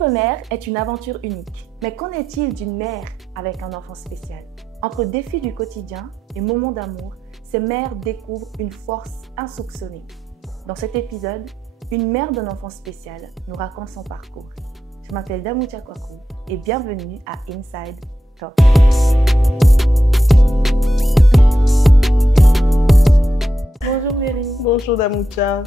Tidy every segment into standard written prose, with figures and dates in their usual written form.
Être mère est une aventure unique. Mais qu'en est-il d'une mère avec un enfant spécial? Entre défis du quotidien et moments d'amour, ces mères découvrent une force insoupçonnée. Dans cet épisode, une mère d'un enfant spécial nous raconte son parcours. Je m'appelle Damoutia Kwaku et bienvenue à Inside Talk. Bonjour Mary. Bonjour Damoutia.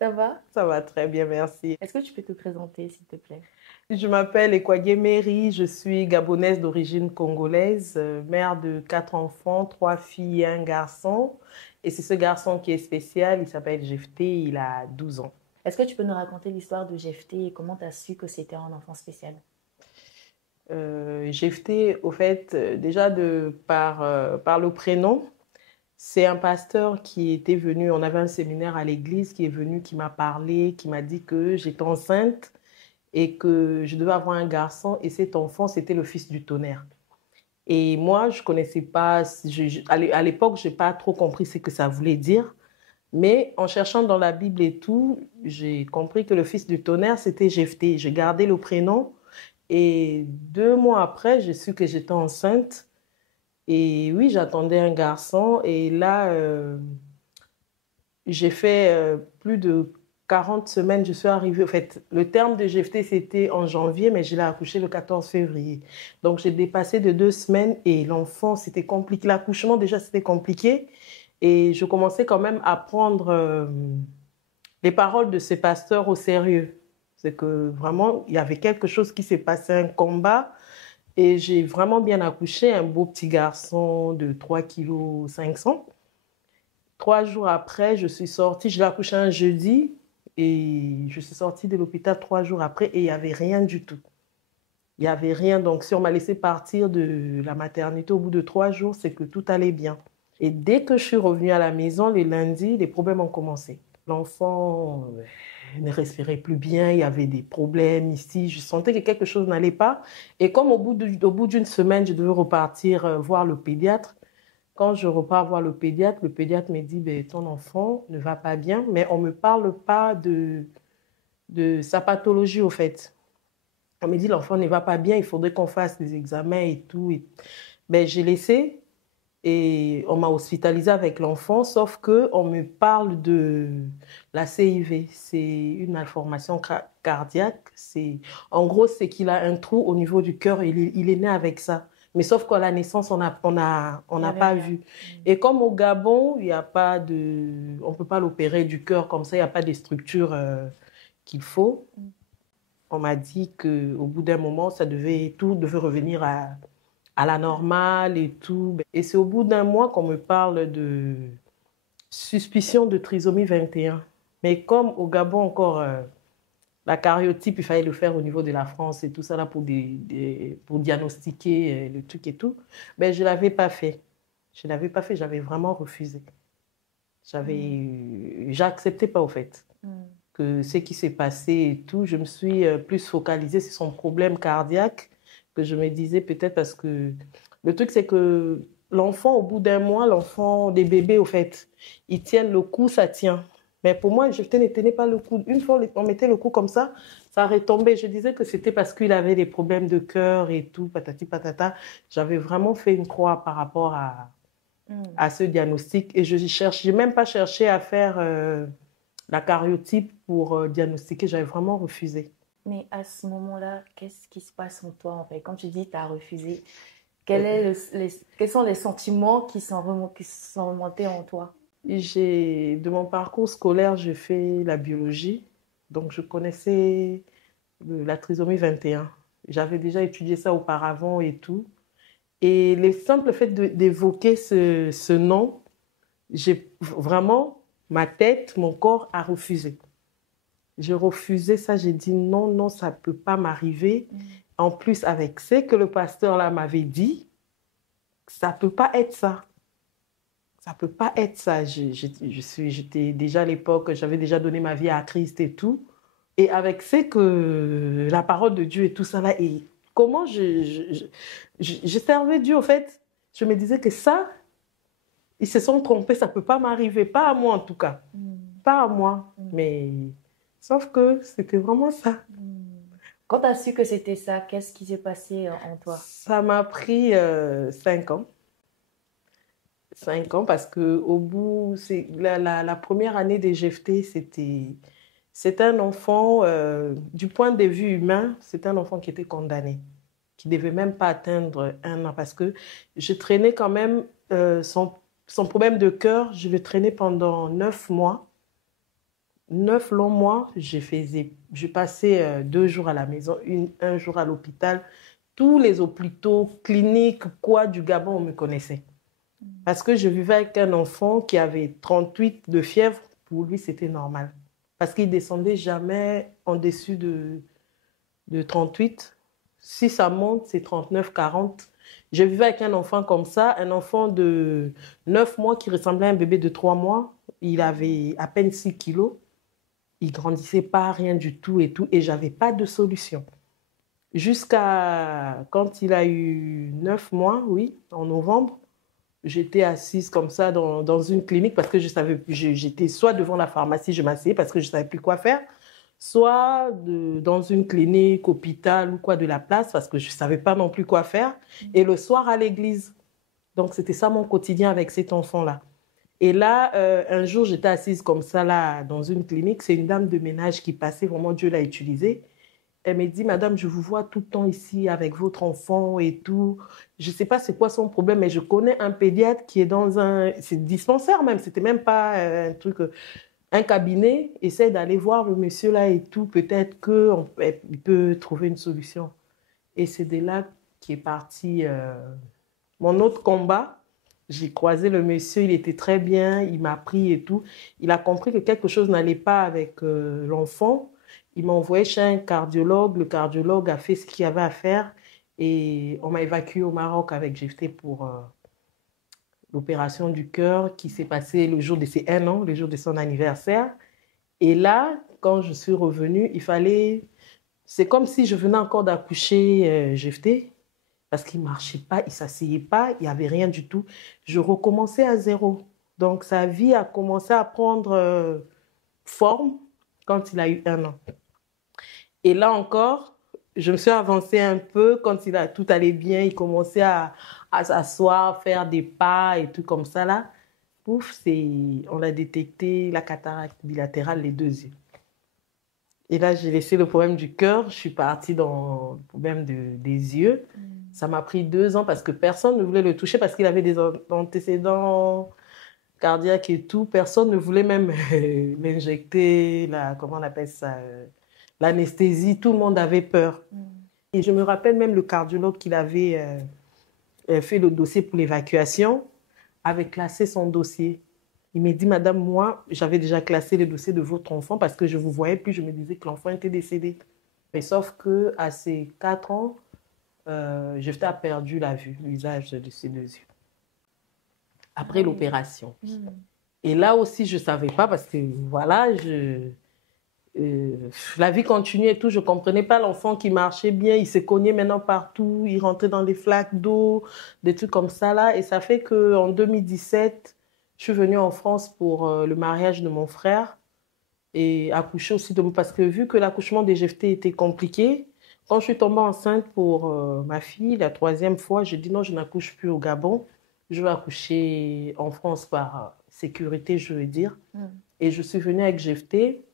Ça va? Ça va très bien, merci. Est-ce que tu peux te présenter, s'il te plaît? Je m'appelle Ekwagye Mary, je suis gabonaise d'origine congolaise, mère de 4 enfants, 3 filles et un garçon. Et c'est ce garçon qui est spécial, il s'appelle Jephté, il a 12 ans. Est-ce que tu peux nous raconter l'histoire de Jephté et comment tu as su que c'était un enfant spécial? Jephté, au fait, déjà par le prénom, c'est un pasteur qui était venu, on avait un séminaire à l'église, qui est venu, qui m'a parlé, qui m'a dit que j'étais enceinte et que je devais avoir un garçon et cet enfant, c'était le fils du tonnerre. Et moi, je ne connaissais pas, à l'époque, je n'ai pas trop compris ce que ça voulait dire, mais en cherchant dans la Bible et tout, j'ai compris que le fils du tonnerre, c'était Jephté. J'ai gardé le prénom et 2 mois après, j'ai su que j'étais enceinte. Et oui, j'attendais un garçon et là, j'ai fait plus de 40 semaines, je suis arrivée. En fait, le terme de Jephté, c'était en janvier, mais je l'ai accouché le 14 février. Donc, j'ai dépassé de 2 semaines et l'enfant, c'était compliqué. L'accouchement, déjà, c'était compliqué. Et je commençais quand même à prendre les paroles de ces pasteurs au sérieux. C'est que vraiment, il y avait quelque chose qui s'est passé, un combat. Et j'ai vraiment bien accouché, un beau petit garçon de 3,5 kg. 3 jours après, je suis sortie, je l'ai accouché un jeudi et je suis sortie de l'hôpital 3 jours après et il n'y avait rien du tout. Il n'y avait rien, donc si on m'a laissé partir de la maternité au bout de 3 jours, c'est que tout allait bien. Et dès que je suis revenue à la maison, les lundis, les problèmes ont commencé. L'enfant ne respirait plus bien, il y avait des problèmes ici, je sentais que quelque chose n'allait pas. Et comme au bout d'une semaine, je devais repartir voir le pédiatre, quand je repars voir le pédiatre me dit ben, ton enfant ne va pas bien, mais on ne me parle pas de sa pathologie au fait. On me dit l'enfant ne va pas bien, il faudrait qu'on fasse des examens et tout. Ben, j'ai laissé. Et on m'a hospitalisée avec l'enfant, sauf qu'on me parle de la CIV. C'est une malformation cardiaque. En gros, c'est qu'il a un trou au niveau du cœur. Il est né avec ça. Mais sauf qu'à la naissance, on n'a pas vu. Et comme au Gabon, il y a pas de, on ne peut pas l'opérer du cœur comme ça, il n'y a pas de structure qu'il faut. On m'a dit qu'au bout d'un moment, tout devait revenir à la normale et tout. Et c'est au bout d'un mois qu'on me parle de suspicion de trisomie 21. Mais comme au Gabon encore, la cariotype, il fallait le faire au niveau de la France et tout ça là pour diagnostiquer le truc et tout, ben, je ne l'avais pas fait. Je ne l'avais pas fait, j'avais vraiment refusé. J'acceptais pas au fait que ce qui s'est passé et tout. Je me suis plus focalisée sur son problème cardiaque que je me disais peut-être parce que le truc, c'est que l'enfant, au bout d'un mois, l'enfant des bébés, au fait, ils tiennent le cou, ça tient. Mais pour moi, je ne tenais pas le cou. Une fois on mettait le cou comme ça retombait. Je disais que c'était parce qu'il avait des problèmes de cœur et tout, patati patata. J'avais vraiment fait une croix par rapport à ce diagnostic. Et je n'ai même pas cherché à faire la cariotype pour diagnostiquer. J'avais vraiment refusé. Mais à ce moment-là, qu'est-ce qui se passe en toi en fait? Quand tu dis que tu as refusé, quels sont les sentiments qui sont remontés en toi? De mon parcours scolaire, j'ai fait la biologie. Donc, je connaissais la trisomie 21. J'avais déjà étudié ça auparavant et tout. Et le simple fait d'évoquer ce nom, j'ai vraiment, ma tête, mon corps a refusé. J'ai refusé ça, j'ai dit non, ça ne peut pas m'arriver. En plus, avec ce que le pasteur là m'avait dit, ça ne peut pas être ça. Ça ne peut pas être ça. J'étais déjà à l'époque, j'avais déjà donné ma vie à Christ et tout. Et avec ce que la parole de Dieu et tout ça là, et comment je servais Dieu, en fait, je me disais que ça, ils se sont trompés, ça ne peut pas m'arriver, pas à moi en tout cas. Pas à moi, mais Sauf que c'était vraiment ça. Quand tu as su que c'était ça, qu'est-ce qui s'est passé en toi? Ça m'a pris 5 ans. 5 ans parce qu'au bout, la première année des GFT, c'est un enfant, du point de vue humain, c'est un enfant qui était condamné, qui ne devait même pas atteindre 1 an parce que je traînais quand même son problème de cœur, je le traînais pendant 9 mois. 9 longs mois, je passais 2 jours à la maison, un jour à l'hôpital. Tous les hôpitaux, cliniques, quoi, du Gabon, on me connaissait. Parce que je vivais avec un enfant qui avait 38 de fièvre. Pour lui, c'était normal. Parce qu'il ne descendait jamais en dessus de 38. Si ça monte, c'est 39, 40. Je vivais avec un enfant comme ça, un enfant de 9 mois qui ressemblait à un bébé de 3 mois. Il avait à peine 6 kilos. Il ne grandissait pas, rien du tout et tout. Et je n'avais pas de solution. Jusqu'à quand il a eu 9 mois, oui, en novembre, j'étais assise comme ça dans une clinique parce que j'étais soit devant la pharmacie, je m'asseyais parce que je ne savais plus quoi faire, soit dans une clinique, hôpital ou quoi de la place parce que je ne savais pas non plus quoi faire. Et le soir à l'église. Donc, c'était ça mon quotidien avec cet enfant-là. Et là, un jour, j'étais assise comme ça là, dans une clinique. C'est une dame de ménage qui passait, vraiment Dieu l'a utilisée. Elle m'a dit, madame, je vous vois tout le temps ici avec votre enfant et tout. Je ne sais pas c'est quoi son problème, mais je connais un pédiatre qui est dans c'est dispensaire même, c'était même pas un truc, un cabinet. Essaie d'aller voir le monsieur là et tout. Peut-être qu'il peut trouver une solution. Et c'est de là qu'est parti mon autre combat. J'ai croisé le monsieur, il était très bien, il m'a pris et tout. Il a compris que quelque chose n'allait pas avec l'enfant. Il m'a envoyé chez un cardiologue. Le cardiologue a fait ce qu'il y avait à faire et on m'a évacué au Maroc avec GFT pour l'opération du cœur qui s'est passée le jour de ses 1 an, le jour de son anniversaire. Et là, quand je suis revenue, c'est comme si je venais encore d'accoucher GFT parce qu'il ne marchait pas, il ne s'asseyait pas, il n'y avait rien du tout. Je recommençais à zéro. Donc sa vie a commencé à prendre forme quand il a eu 1 an. Et là encore, je me suis avancée un peu. Quand tout allait bien, il commençait à s'asseoir, faire des pas et tout comme ça. Là. Pouf, on a détecté la cataracte bilatérale, les 2 yeux. Et là, j'ai laissé le problème du cœur. Je suis partie dans le problème des yeux. Ça m'a pris 2 ans parce que personne ne voulait le toucher parce qu'il avait des antécédents cardiaques et tout. Personne ne voulait même m'injecter, comment on appelle ça l'anesthésie, tout le monde avait peur. Et je me rappelle même le cardiologue qui avait fait le dossier pour l'évacuation, avait classé son dossier. Il m'a dit, madame, moi, j'avais déjà classé le dossier de votre enfant parce que je vous voyais, puis je me disais que l'enfant était décédé. Mais sauf qu'à ses 4 ans, GFT a perdu la vue, l'usage de ses 2 yeux. Après l'opération. Et là aussi, je ne savais pas parce que, voilà, la vie continuait et tout, je ne comprenais pas l'enfant qui marchait bien, il se cognait maintenant partout, il rentrait dans des flaques d'eau, des trucs comme ça là. Et ça fait qu'en 2017, je suis venue en France pour le mariage de mon frère et accoucher aussi de moi parce que vu que l'accouchement des GFT était compliqué, quand je suis tombée enceinte pour ma fille, la 3e fois, j'ai dit non, je n'accouche plus au Gabon, je vais accoucher en France par sécurité, je veux dire. Et je suis venue avec GFT.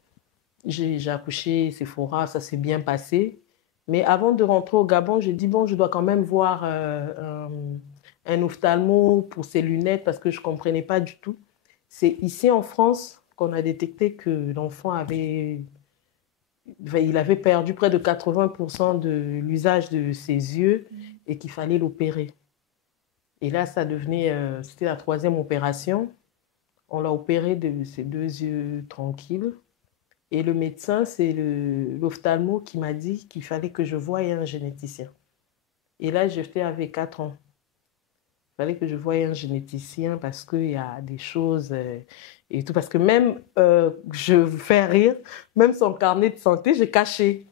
J'ai accouché Sephora, ça s'est bien passé. Mais avant de rentrer au Gabon, j'ai dit, bon, je dois quand même voir un ophtalmo pour ses lunettes parce que je ne comprenais pas du tout. C'est ici en France qu'on a détecté que l'enfant il avait perdu près de 80% de l'usage de ses yeux et qu'il fallait l'opérer. Et là, c'était la 3e opération. On l'a opéré de ses 2 yeux tranquilles. Et le médecin, c'est l'ophtalmo qui m'a dit qu'il fallait que je voie un généticien. Et là, j'étais avec 4 ans. Il fallait que je voie un généticien parce qu'il y a des choses et tout. Parce que même, je vous fais rire, même son carnet de santé, j'ai caché.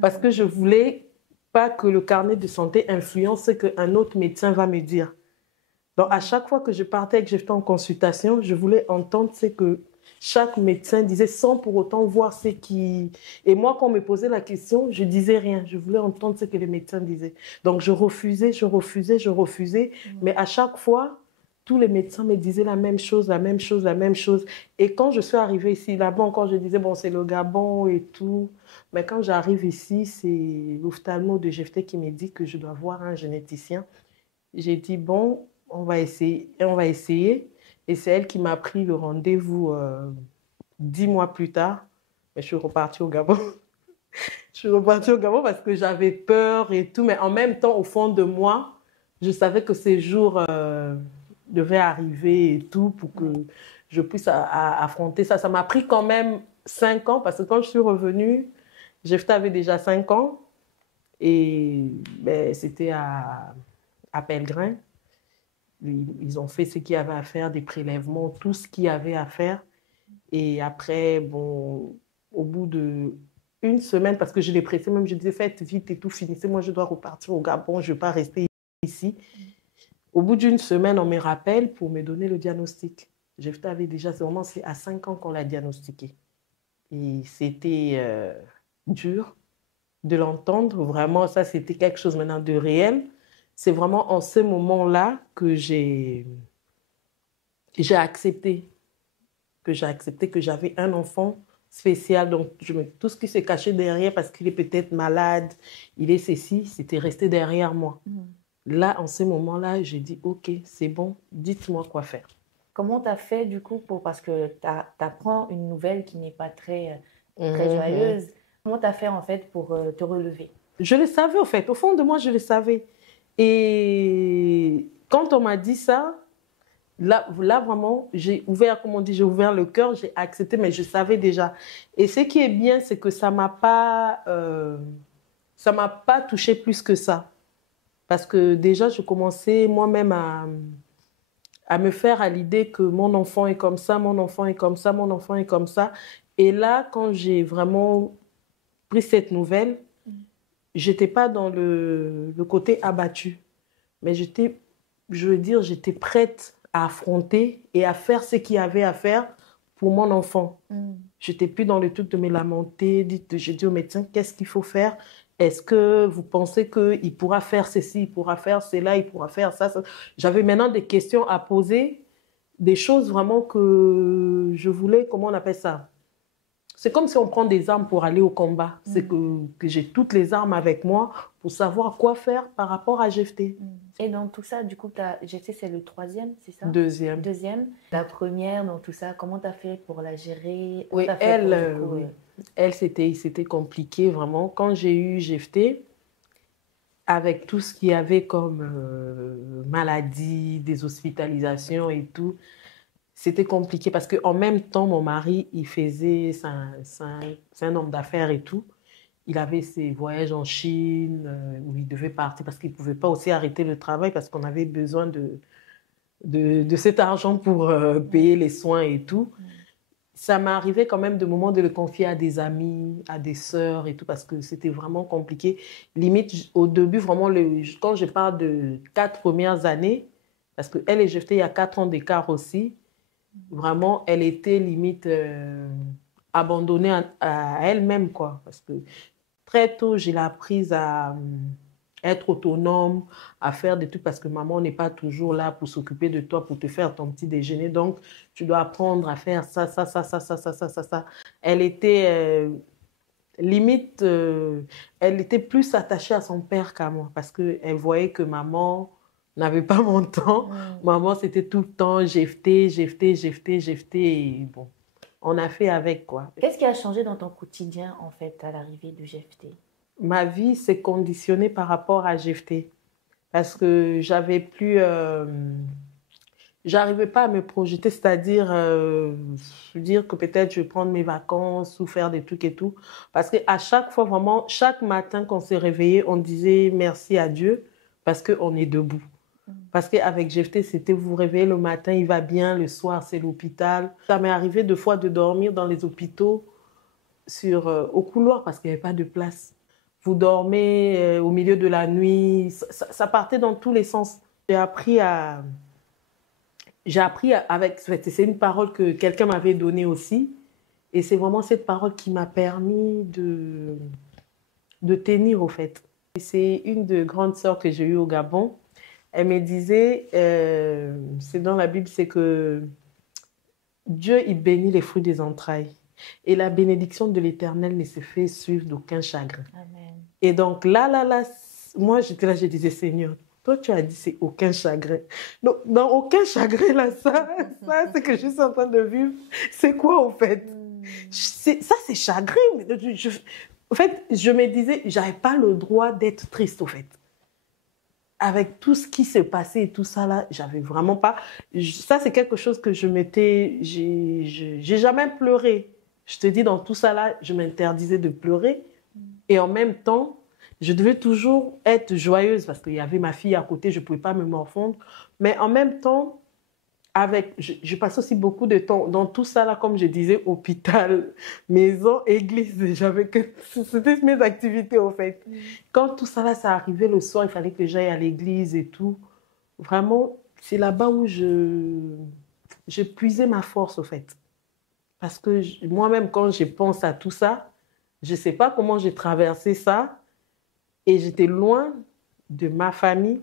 Parce que je ne voulais pas que le carnet de santé influence ce qu'un autre médecin va me dire. Donc, à chaque fois que je partais et que j'étais en consultation, je voulais entendre ce que Chaque médecin disait sans pour autant voir ce qui... Et moi, quand on me posait la question, je disais rien. Je voulais entendre ce que les médecins disaient. Donc, je refusais. Mais à chaque fois, tous les médecins me disaient la même chose. Et quand je suis arrivée ici, là-bas encore, je disais, bon, c'est le Gabon et tout. Mais quand j'arrive ici, c'est l'ophtalmo de Jefté qui me dit que je dois voir un généticien. J'ai dit, bon, on va essayer. Et c'est elle qui m'a pris le rendez-vous 10 mois plus tard. Mais je suis repartie au Gabon. Je suis repartie au Gabon parce que j'avais peur et tout. Mais en même temps, au fond de moi, je savais que ces jours devaient arriver et tout pour que je puisse affronter ça. Ça m'a pris quand même 5 ans parce que quand je suis revenue, Jefté avait déjà 5 ans. Et ben, c'était à Pellegrin. Ils ont fait ce qu'il y avait à faire, des prélèvements, tout ce qu'il y avait à faire. Et après, bon, au bout d'1 semaine, parce que je l'ai pressé, même je disais, faites vite et tout, finissez, moi je dois repartir au Gabon, je ne vais pas rester ici. Au bout d'1 semaine, on me rappelle pour me donner le diagnostic. Jefté avait déjà, c'est vraiment à 5 ans qu'on l'a diagnostiqué. Et c'était dur de l'entendre, vraiment, ça c'était quelque chose maintenant de réel. C'est vraiment en ce moment-là que j'ai accepté que j'avais un enfant spécial. Donc, tout ce qui s'est caché derrière, parce qu'il est peut-être malade, il est ceci, c'était resté derrière moi. Là, en ce moment-là, j'ai dit, OK, c'est bon, dites-moi quoi faire. Comment tu as fait du coup parce que tu apprends une nouvelle qui n'est pas très joyeuse. Comment tu as fait en fait pour te relever? Je le savais en fait, au fond de moi, je le savais. Et quand on m'a dit ça, là vraiment, j'ai ouvert, comme on dit, j'ai ouvert le cœur, j'ai accepté, mais je savais déjà. Et ce qui est bien, c'est que ça m'a pas touché plus que ça. Parce que déjà, je commençais moi-même à me faire à l'idée que mon enfant est comme ça, mon enfant est comme ça, mon enfant est comme ça. Et là, quand j'ai vraiment pris cette nouvelle, j'étais pas dans le côté abattu, mais j'étais prête à affronter et à faire ce qu'il y avait à faire pour mon enfant. J'étais plus dans le truc de me lamenter. J'ai dit au médecin, qu'est-ce qu'il faut faire? Est-ce que vous pensez qu'il pourra faire ceci, il pourra faire cela, il pourra faire ça? J'avais maintenant des questions à poser, des choses vraiment que je voulais, comment on appelle ça? C'est comme si on prend des armes pour aller au combat. C'est que j'ai toutes les armes avec moi pour savoir quoi faire par rapport à Jefté. Et dans tout ça, du coup, Jefté, c'est le 3e, c'est ça? Deuxième. La première, dans tout ça, comment tu as fait pour la gérer? Oui, elle, c'était compliqué vraiment. Quand j'ai eu Jefté, avec tout ce qu'il y avait comme maladie, des hospitalisations et tout, c'était compliqué parce qu'en même temps, mon mari, c'est un homme d'affaires et tout. Il avait ses voyages en Chine où il devait partir parce qu'il ne pouvait pas aussi arrêter le travail parce qu'on avait besoin de cet argent pour payer les soins et tout. Ça m'est arrivé quand même de moments de le confier à des amis, à des sœurs et tout parce que c'était vraiment compliqué. Limite, au début, vraiment, quand je parle de 4 premières années, parce qu'elle et Jefté, il y a 4 ans d'écart aussi, vraiment, elle était limite abandonnée à elle-même, quoi. Parce que très tôt, j'ai appris à être autonome, à faire des trucs parce que maman n'est pas toujours là pour s'occuper de toi, pour te faire ton petit déjeuner. Donc, tu dois apprendre à faire ça. Elle était limite, elle était plus attachée à son père qu'à moi parce qu'elle voyait que maman n'avait pas mon temps. Maman, c'était tout le temps Jefté. Et bon, on a fait avec, quoi. Qu'est-ce qui a changé dans ton quotidien, en fait, à l'arrivée de Jefté? Ma vie s'est conditionnée par rapport à Jefté. Parce que j'arrivais pas à me projeter, c'est-à-dire dire que peut-être je vais prendre mes vacances ou faire des trucs et tout. Parce qu'à chaque fois, vraiment, chaque matin qu'on s'est réveillé, on disait merci à Dieu parce qu'on est debout. Parce qu'avec Jefté, c'était vous réveillez le matin, il va bien, le soir, c'est l'hôpital. Ça m'est arrivé 2 fois de dormir dans les hôpitaux au couloir parce qu'il n'y avait pas de place. Vous dormez au milieu de la nuit, ça partait dans tous les sens. J'ai appris à j'ai appris avec... C'est une parole que quelqu'un m'avait donnée aussi. Et c'est vraiment cette parole qui m'a permis de tenir, au fait. Et c'est une de grandes sœurs que j'ai eues au Gabon. Elle me disait, c'est dans la Bible, c'est que Dieu, il bénit les fruits des entrailles. Et la bénédiction de l'Éternel ne se fait suivre d'aucun chagrin. Amen. Et donc là, moi j'étais là, je disais, Seigneur, toi tu as dit c'est aucun chagrin. Donc dans aucun chagrin là, ça c'est que je suis en train de vivre, c'est quoi au fait? Ça c'est chagrin. En fait, je me disais, j'avais pas le droit d'être triste au fait. Avec tout ce qui s'est passé et tout ça là, j'avais vraiment pas. Ça c'est quelque chose que j'ai jamais pleuré. Je te dis, dans tout ça là, je m'interdisais de pleurer. Et en même temps, je devais toujours être joyeuse parce qu'il y avait ma fille à côté, je ne pouvais pas me morfondre. Mais en même temps, je passe aussi beaucoup de temps dans tout ça là, comme je disais, hôpital, maison, église. C'était mes activités en fait. Quand tout ça là, ça arrivait le soir, il fallait que j'aille à l'église et tout. Vraiment, c'est là-bas où j'ai puisé ma force en fait. Parce que moi-même, quand je pense à tout ça, je ne sais pas comment j'ai traversé ça. Et j'étais loin de ma famille,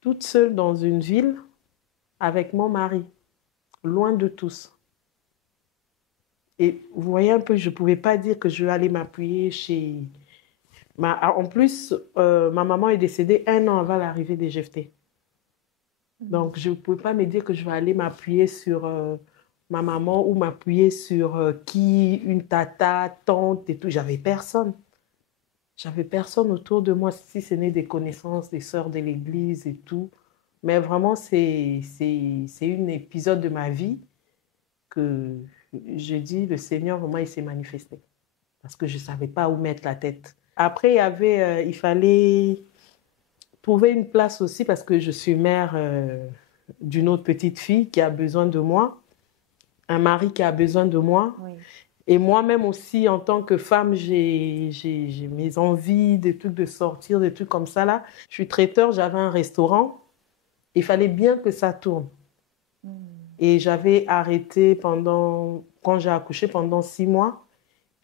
toute seule dans une ville, avec mon mari, loin de tous. Et vous voyez un peu, je ne pouvais pas dire que je vais aller m'appuyer chez... En plus, ma maman est décédée 1 an avant l'arrivée des GFT. Donc, je ne pouvais pas me dire que je vais aller m'appuyer sur... ma maman ou m'appuyer sur une tata, tante et tout. J'avais personne. J'avais personne autour de moi, si ce n'est des connaissances, des sœurs de l'église et tout. Mais vraiment, c'est un épisode de ma vie que je dis, le Seigneur, vraiment, il s'est manifesté. Parce que je ne savais pas où mettre la tête. Après, il fallait trouver une place aussi parce que je suis mère d'une autre petite fille qui a besoin de moi. Un mari qui a besoin de moi. Oui. Et moi-même aussi, en tant que femme, j'ai mes envies, des trucs de sortir, des trucs comme ça. Là. Je suis traiteur, j'avais un restaurant. Il fallait bien que ça tourne. Et j'avais arrêté quand j'ai accouché, pendant 6 mois.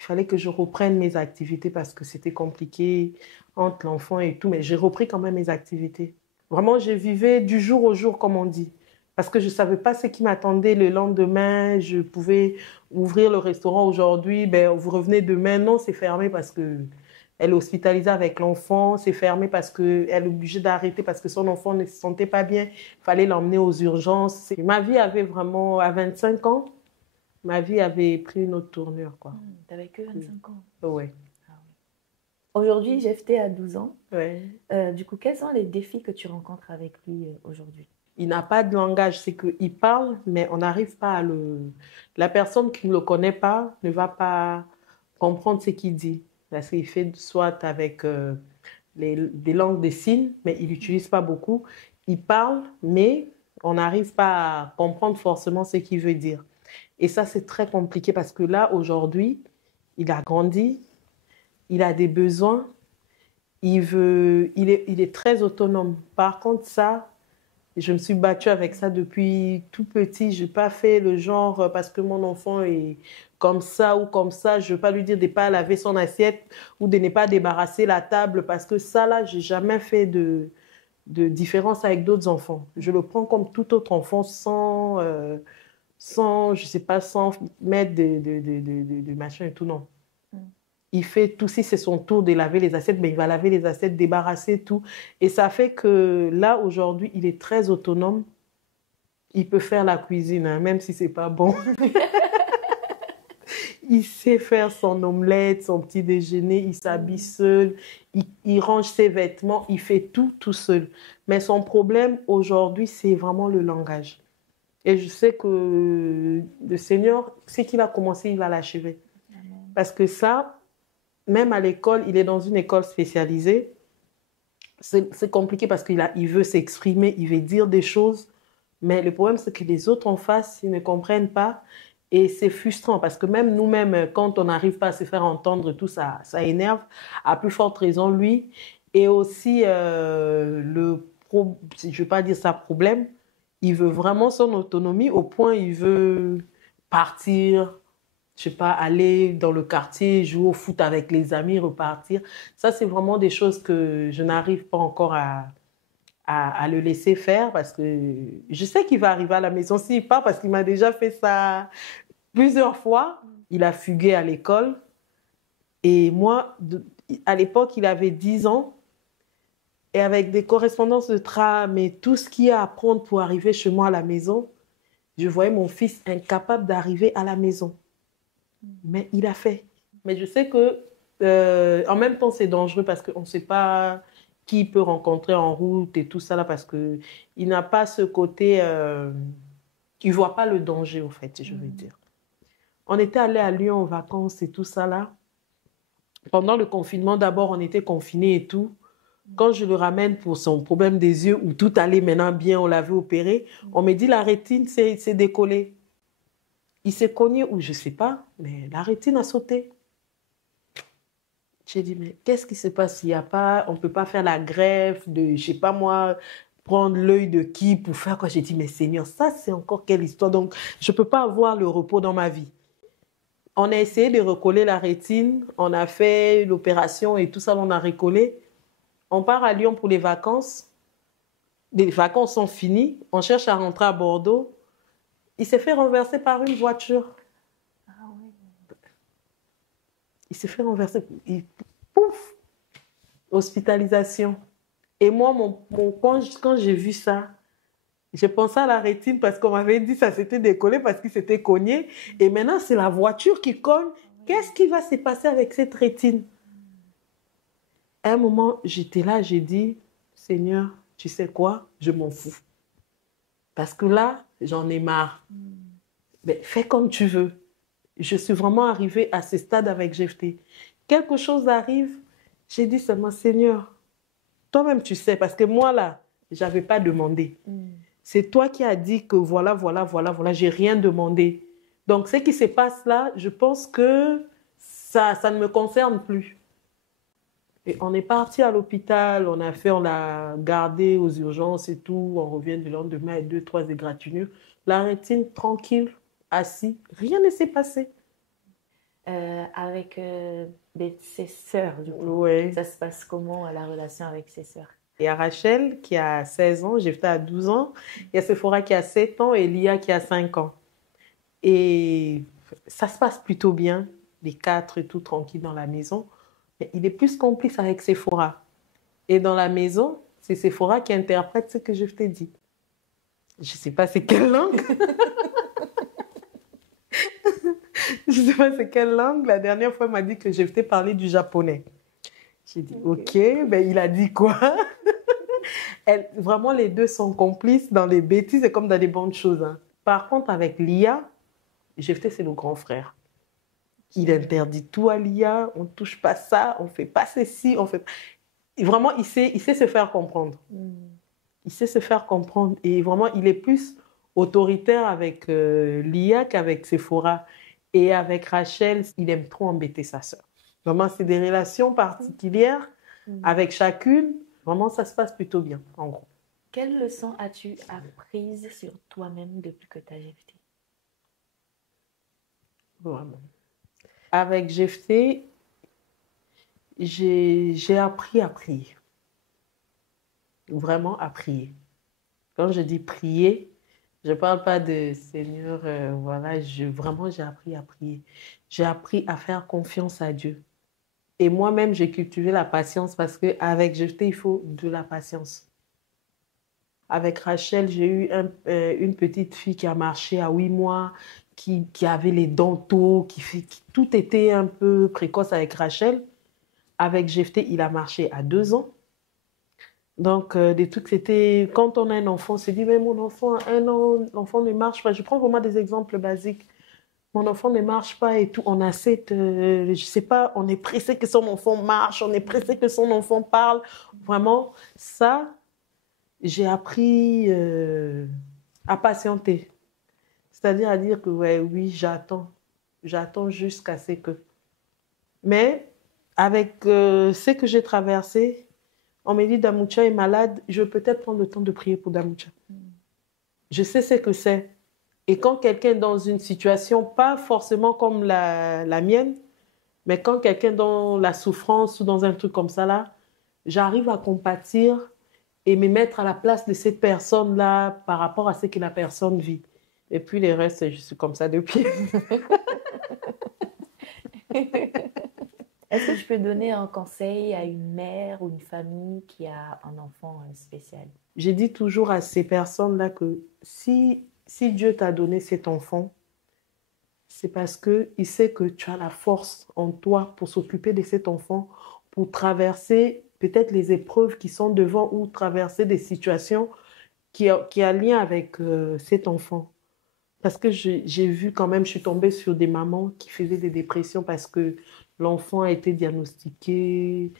Il fallait que je reprenne mes activités parce que c'était compliqué entre l'enfant et tout. Mais j'ai repris quand même mes activités. Vraiment, je vivais du jour au jour, comme on dit. Parce que je ne savais pas ce qui m'attendait le lendemain. Je pouvais ouvrir le restaurant aujourd'hui. Vous revenez demain. Non, c'est fermé parce qu'elle est hospitalisée avec l'enfant. C'est fermé parce qu'elle est obligée d'arrêter parce que son enfant ne se sentait pas bien. Il fallait l'emmener aux urgences. Ma vie avait vraiment, à 25 ans, ma vie avait pris une autre tournure. Tu n'avais que 25 ans? Oui. Ah, oui. Aujourd'hui, GFT a 12 ans. Ouais. Du coup, quels sont les défis que tu rencontres avec lui aujourd'hui? Il n'a pas de langage, c'est qu'il parle, mais on n'arrive pas à le... La personne qui ne le connaît pas ne va pas comprendre ce qu'il dit. Parce qu'il fait soit avec des langues des signes, mais il n'utilise pas beaucoup. Il parle, mais on n'arrive pas à comprendre forcément ce qu'il veut dire. Et ça, c'est très compliqué parce que là, aujourd'hui, il a grandi, il a des besoins, il est très autonome. Par contre, ça... Je me suis battue avec ça depuis tout petit. Je n'ai pas fait le genre parce que mon enfant est comme ça ou comme ça. Je ne veux pas lui dire de ne pas laver son assiette ou de ne pas débarrasser la table parce que ça, là, je n'ai jamais fait de différence avec d'autres enfants. Je le prends comme tout autre enfant sans je sais pas, sans mettre de machin et tout, non. Il fait tout, si c'est son tour de laver les assiettes, mais il va laver les assiettes, débarrasser tout. Et ça fait que là, aujourd'hui, il est très autonome. Il peut faire la cuisine, hein, même si c'est pas bon. Il sait faire son omelette, son petit déjeuner, il s'habille seul, il range ses vêtements, il fait tout seul. Mais son problème aujourd'hui, c'est vraiment le langage. Et je sais que le Seigneur, ce qu'il a commencé, il va l'achever. Parce que ça... Même à l'école, il est dans une école spécialisée. C'est compliqué parce qu'il veut s'exprimer, il veut dire des choses. Mais le problème, c'est que les autres en face, ils ne comprennent pas. Et c'est frustrant parce que même nous-mêmes, quand on n'arrive pas à se faire entendre, tout ça, ça énerve. À plus forte raison, lui. Et aussi, je ne vais pas dire ça problème, Il veut vraiment son autonomie au point il veut partir, je sais pas, aller dans le quartier, jouer au foot avec les amis, repartir. Ça, c'est vraiment des choses que je n'arrive pas encore à le laisser faire parce que je sais qu'il va arriver à la maison s'il part parce qu'il m'a déjà fait ça plusieurs fois. Il a fugué à l'école. Et moi, à l'époque, il avait 10 ans. Et avec des correspondances de tram et tout ce qu'il y a à prendre pour arriver chez moi à la maison, je voyais mon fils incapable d'arriver à la maison. Mais il a fait. Mais je sais que, en même temps, c'est dangereux parce qu'on ne sait pas qui il peut rencontrer en route et tout ça là, parce qu'il n'a pas ce côté, il ne voit pas le danger, au fait, je veux dire. On était allé à Lyon en vacances et tout ça là. Pendant le confinement, d'abord, on était confinés et tout. Quand je le ramène pour son problème des yeux, où tout allait maintenant bien, on l'avait opéré, on me dit la rétine s'est décollée. Il s'est cogné ou je ne sais pas, mais la rétine a sauté. J'ai dit, mais qu'est-ce qui se passe? Il y a pas, on ne peut pas faire la greffe de, je ne sais pas moi, prendre l'œil de qui pour faire quoi? J'ai dit, mais Seigneur, ça c'est encore quelle histoire? Donc, je ne peux pas avoir le repos dans ma vie. On a essayé de recoller la rétine, on a fait l'opération et tout ça, on a recollé. On part à Lyon pour les vacances. Les vacances sont finies. On cherche à rentrer à Bordeaux. Il s'est fait renverser par une voiture. Ah oui. Il s'est fait renverser. Pouf! Hospitalisation. Et moi, quand j'ai vu ça, j'ai pensé à la rétine parce qu'on m'avait dit que ça s'était décollé parce qu'il s'était cogné. Et maintenant, c'est la voiture qui cogne. Qu'est-ce qui va se passer avec cette rétine? À un moment, j'étais là, j'ai dit, Seigneur, tu sais quoi? Je m'en fous. Parce que là, j'en ai marre. Mais fais comme tu veux. Je suis vraiment arrivée à ce stade avec Jephté. Quelque chose arrive, j'ai dit seulement, Seigneur, toi-même tu sais, parce que moi là, je n'avais pas demandé. C'est toi qui as dit que voilà, j'ai rien demandé. Donc ce qui se passe là, je pense que ça ne me concerne plus. Et on est parti à l'hôpital, on l'a gardé aux urgences et tout. On revient le lendemain avec 2-3 égratignures. La rétine tranquille, assis, rien ne s'est passé. Avec ses sœurs, du coup. Ouais. Ça se passe comment, la relation avec ses sœurs? Il y a Rachel qui a 16 ans, Jephté a 12 ans. Il y a Sephora qui a 7 ans et Lia qui a 5 ans. Et ça se passe plutôt bien, les 4 et tout tranquille dans la maison. Mais il est plus complice avec Sephora. Et dans la maison, c'est Sephora qui interprète ce que je t'ai dit. Je ne sais pas c'est quelle langue. Je ne sais pas c'est quelle langue. La dernière fois, il m'a dit que je t'ai parlé du japonais. J'ai dit, OK, ben, il a dit quoi? Vraiment, les deux sont complices dans les bêtises et comme dans les bonnes choses. Hein. Par contre, avec Lia, Jephté, c'est le grand frère. Il interdit tout à Lia, on ne touche pas ça, on ne fait pas ceci, on fait... Vraiment, il sait se faire comprendre. Il sait se faire comprendre. Et vraiment, il est plus autoritaire avec Lia qu'avec Sephora. Et avec Rachel, il aime trop embêter sa sœur. Vraiment, c'est des relations particulières avec chacune. Vraiment, ça se passe plutôt bien, en gros. Quelle leçon as-tu apprises sur toi-même depuis que tu as Jephté? Vraiment. Avec Jephté, j'ai appris à prier. Vraiment à prier. Quand je dis prier, je ne parle pas de Seigneur, voilà, vraiment j'ai appris à prier. J'ai appris à faire confiance à Dieu. Et moi-même, j'ai cultivé la patience parce qu'avec Jephté, il faut de la patience. Avec Rachel, j'ai eu une petite fille qui a marché à 8 mois, qui avait les dents tôt, tout était un peu précoce avec Rachel. Avec Jephté, il a marché à 2 ans. Donc, des trucs, c'était... Quand on a un enfant, on se dit, mais mon enfant a 1 an, l'enfant ne marche pas. Je prends vraiment des exemples basiques. Mon enfant ne marche pas et tout. On a je sais pas, on est pressé que son enfant marche, on est pressé que son enfant parle. Vraiment, ça, j'ai appris à patienter. C'est-à-dire à dire que, ouais, oui, j'attends. J'attends jusqu'à ce que... Mais, avec ce que j'ai traversé, on me dit Damoucha est malade, je vais peut-être prendre le temps de prier pour Damoucha. Je sais ce que c'est. Et quand quelqu'un est dans une situation, pas forcément comme la mienne, mais quand quelqu'un est dans la souffrance ou dans un truc comme ça, là, j'arrive à compatir et me mettre à la place de cette personne-là par rapport à ce que la personne vit. Et puis les restes, je suis comme ça depuis. Est-ce que je peux donner un conseil à une mère ou une famille qui a un enfant spécial? J'ai dit toujours à ces personnes-là que si Dieu t'a donné cet enfant, c'est parce qu'il sait que tu as la force en toi pour s'occuper de cet enfant, pour traverser peut-être les épreuves qui sont devant ou traverser des situations qui a lien avec cet enfant. Parce que j'ai vu quand même, je suis tombée sur des mamans qui faisaient des dépressions parce que l'enfant a été diagnostiqué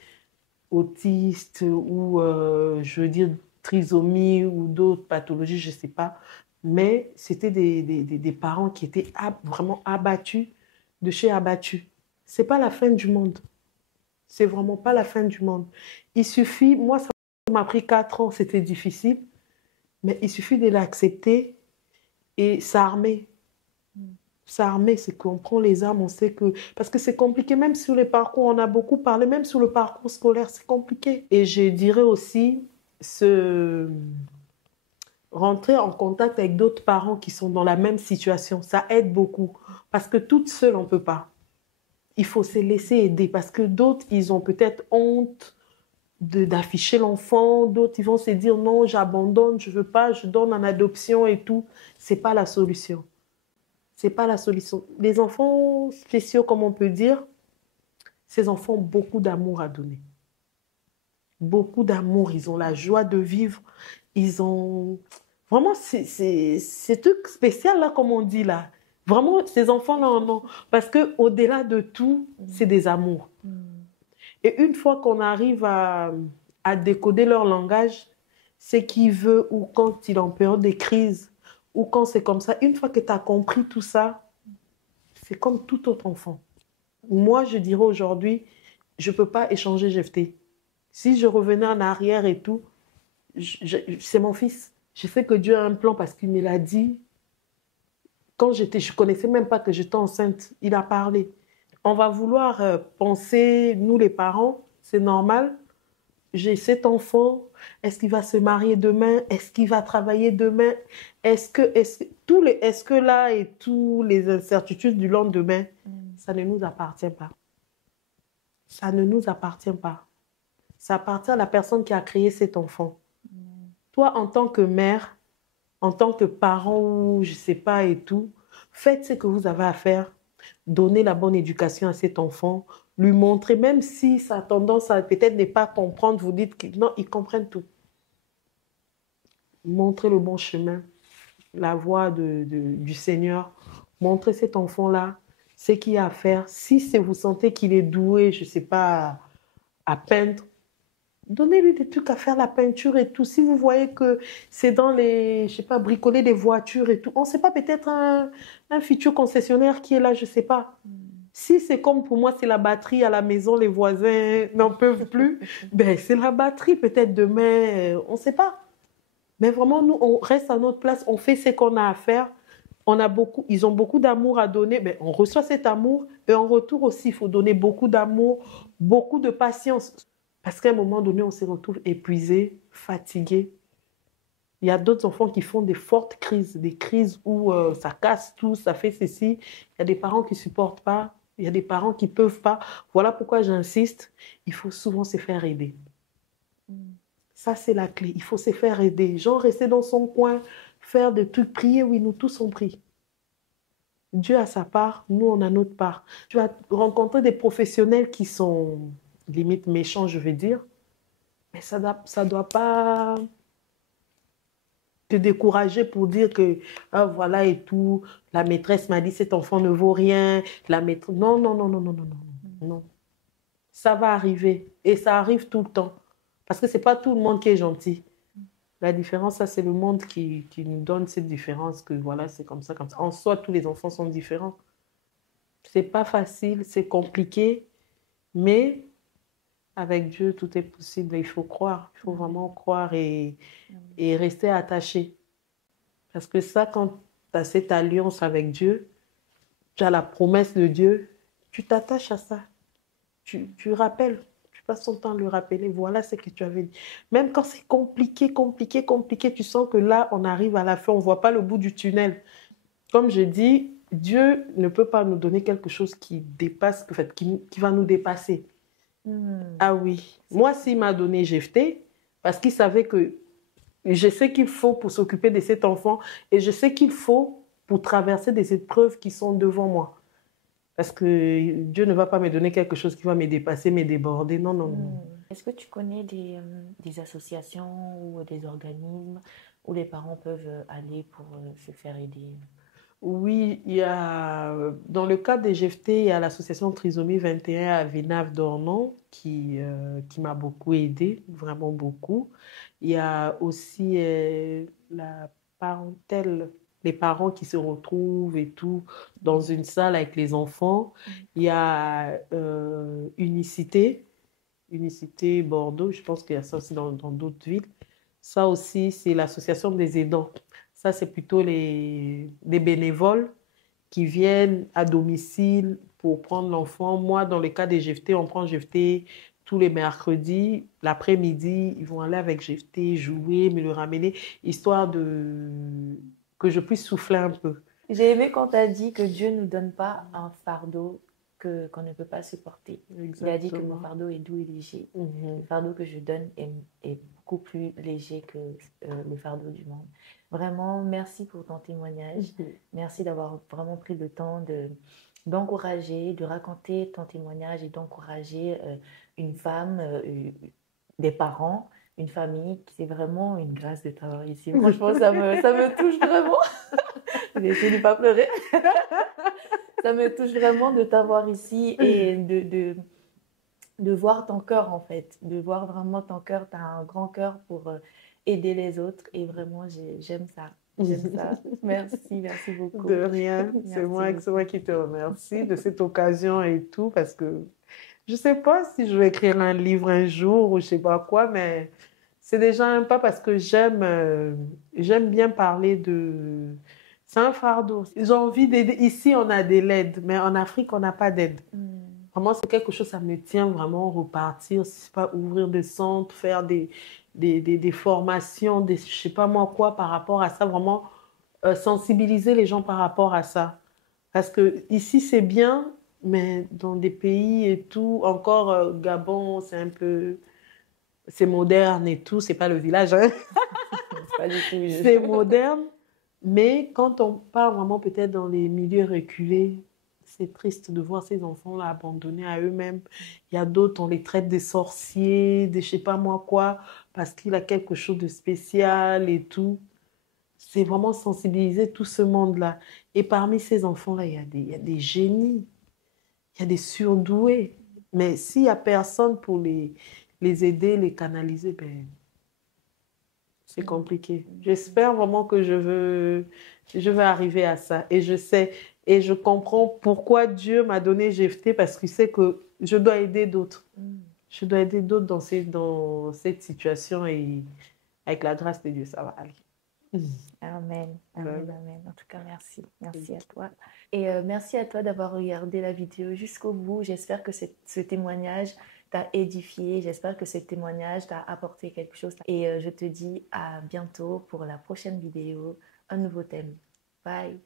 autiste ou, je veux dire, trisomie ou d'autres pathologies, je ne sais pas. Mais c'était des parents qui étaient vraiment abattus, de chez abattus. Ce n'est pas la fin du monde. C'est vraiment pas la fin du monde. Il suffit, moi, ça m'a pris 4 ans, c'était difficile, mais il suffit de l'accepter et s'armer. S'armer, c'est qu'on prend les armes, on sait que... Parce que c'est compliqué, même sur les parcours, on a beaucoup parlé, même sur le parcours scolaire, c'est compliqué. Et je dirais aussi, rentrer en contact avec d'autres parents qui sont dans la même situation, ça aide beaucoup. Parce que toute seule, on ne peut pas. Il faut se laisser aider, parce que d'autres, ils ont peut-être honte d'afficher l'enfant, d'autres, ils vont se dire, non, j'abandonne, je ne veux pas, je donne en adoption et tout. Ce n'est pas la solution. C'est pas la solution. Les enfants spéciaux, comme on peut dire, ces enfants ont beaucoup d'amour à donner. Beaucoup d'amour. Ils ont la joie de vivre. Ils ont... Vraiment, c'est truc spécial, là, comme on dit, là. Vraiment, ces enfants-là en ont. Parce qu'au-delà de tout, c'est des amours. Et une fois qu'on arrive à décoder leur langage, ce qu'il veut ou quand il est en période de crise, ou quand c'est comme ça, une fois que tu as compris tout ça, c'est comme tout autre enfant. Moi, je dirais aujourd'hui, je ne peux pas échanger GFT. Si je revenais en arrière et tout, c'est mon fils. Je sais que Dieu a un plan parce qu'il me l'a dit. Quand je ne connaissais même pas que j'étais enceinte, il a parlé. On va vouloir penser, nous les parents, c'est normal. J'ai cet enfant, est-ce qu'il va se marier demain? Est-ce qu'il va travailler demain? Est-ce que là et tous les incertitudes du lendemain, ça ne nous appartient pas. Ça ne nous appartient pas. Ça appartient à la personne qui a créé cet enfant. Toi, en tant que mère, en tant que parent ou je ne sais pas et tout, faites ce que vous avez à faire. Donnez la bonne éducation à cet enfant, lui montrer, même si ça a tendance à peut-être ne pas comprendre, vous dites que non, ils comprennent tout. Montrez le bon chemin, la voie du Seigneur. Montrez cet enfant-là ce qu'il y a à faire. Si vous sentez qu'il est doué, je ne sais pas, à peindre, donnez-lui des trucs à faire, la peinture et tout. Si vous voyez que c'est dans les, je sais pas, bricoler des voitures et tout, on ne sait pas, peut-être un futur concessionnaire qui est là, je ne sais pas. Si c'est comme pour moi, c'est la batterie à la maison, les voisins n'en peuvent plus, ben c'est la batterie, peut-être demain, on ne sait pas. Mais vraiment, nous, on reste à notre place, on fait ce qu'on a à faire. Ils ont beaucoup d'amour à donner, ben, on reçoit cet amour et en retour aussi, il faut donner beaucoup d'amour, beaucoup de patience. Parce qu'à un moment donné, on se retrouve épuisé, fatigué. Il y a d'autres enfants qui font des fortes crises, des crises où ça casse tout, ça fait ceci. Il y a des parents qui ne supportent pas, il y a des parents qui ne peuvent pas. Voilà pourquoi j'insiste, il faut souvent se faire aider. Ça, c'est la clé. Il faut se faire aider. Genre, rester dans son coin, faire des trucs, prier, oui, nous tous on prie. Dieu a sa part, nous on a notre part. Tu vas rencontrer des professionnels qui sont limite méchants, je vais dire, mais ça doit pas te décourager pour dire que ah, voilà et tout, la maîtresse m'a dit cet enfant ne vaut rien, la maîtresse... Non, non, non, non, non, non, non, non. Ça va arriver et ça arrive tout le temps. Parce que ce n'est pas tout le monde qui est gentil. La différence, ça, c'est le monde qui nous donne cette différence, que voilà, c'est comme ça, comme ça. En soi, tous les enfants sont différents. C'est pas facile, c'est compliqué, mais avec Dieu, tout est possible. Il faut croire, il faut vraiment croire et rester attaché. Parce que ça, quand tu as cette alliance avec Dieu, tu as la promesse de Dieu, tu t'attaches à ça. Tu rappelles, tu passes ton temps à le rappeler. Voilà ce que tu avais dit. Même quand c'est compliqué, tu sens que là, on arrive à la fin, on ne voit pas le bout du tunnel. Comme je dis, Dieu ne peut pas nous donner quelque chose qui dépasse, en fait, qui va nous dépasser. Ah oui. Moi, s'il m'a donné Jephté, parce qu'il savait que je sais qu'il faut pour s'occuper de cet enfant et je sais qu'il faut pour traverser des épreuves qui sont devant moi. Parce que Dieu ne va pas me donner quelque chose qui va me dépasser, me déborder. Non, non, non. Est-ce que tu connais des associations ou des organismes où les parents peuvent aller pour se faire aider? Oui, il y a, dans le cadre des GFT, il y a l'association Trisomie 21 à Villeneuve-d'Ornon qui m'a beaucoup aidée, vraiment beaucoup. Il y a aussi la parentèle, les parents qui se retrouvent et tout dans une salle avec les enfants. Il y a Unicité Bordeaux, je pense qu'il y a ça aussi dans d'autres villes. Ça aussi, c'est l'association des aidants. Ça, c'est plutôt des bénévoles qui viennent à domicile pour prendre l'enfant. Moi, dans le cas des GFT, on prend GFT tous les mercredis. L'après-midi, ils vont aller avec GFT, jouer, me le ramener, histoire que je puisse souffler un peu. J'ai aimé quand tu as dit que Dieu ne nous donne pas un fardeau qu'on ne peut pas supporter. Exactement. Il a dit que mon fardeau est doux et léger. Le fardeau que je donne est beaucoup plus léger que le fardeau du monde. Vraiment, merci pour ton témoignage. Merci d'avoir vraiment pris le temps d'encourager, de raconter ton témoignage et d'encourager une femme, des parents, une famille. C'est vraiment une grâce de t'avoir ici. Franchement, ça me touche vraiment. J'ai essayé de ne pas pleurer. Ça me touche vraiment de t'avoir ici et de voir ton cœur, en fait. De voir vraiment ton cœur. Tu as un grand cœur pour aider les autres. Et vraiment, j'aime ça. J'aime ça. Merci beaucoup. De rien. C'est moi qui te remercie de cette occasion et tout. Parce que je ne sais pas si je vais écrire un livre un jour ou je ne sais pas quoi, mais c'est déjà un pas parce que j'aime bien parler de... C'est un fardeau. J'ai envie d'aider. Ici, on a de l'aide, mais en Afrique, on n'a pas d'aide. Vraiment, c'est quelque chose, ça me tient vraiment repartir. Si c'est pas ouvrir des centres, faire des formations, je sais pas moi quoi par rapport à ça. Vraiment, sensibiliser les gens par rapport à ça. Parce que ici, c'est bien, mais dans des pays et tout, encore Gabon, c'est un peu... C'est moderne et tout. C'est pas le village, hein. Pas du tout. C'est moderne. Mais quand on part vraiment peut-être dans les milieux reculés, c'est triste de voir ces enfants-là abandonnés à eux-mêmes. Il y a d'autres, on les traite des sorciers, des je sais pas moi quoi, parce qu'il a quelque chose de spécial et tout. C'est vraiment sensibiliser tout ce monde-là. Et parmi ces enfants-là, il y a des génies, il y a des surdoués. Mais s'il n'y a personne pour les aider, les canaliser, ben... C'est compliqué. J'espère vraiment que je veux arriver à ça. Et je sais, et je comprends pourquoi Dieu m'a donné GFT, parce qu'il sait que je dois aider d'autres. Je dois aider d'autres dans cette situation et avec la grâce de Dieu, ça va aller. Amen. En tout cas, merci. Merci à toi. Et merci à toi d'avoir regardé la vidéo jusqu'au bout. J'espère que ce témoignage t'a édifié. J'espère que ce témoignage t'a apporté quelque chose. Et je te dis à bientôt pour la prochaine vidéo, un nouveau thème. Bye.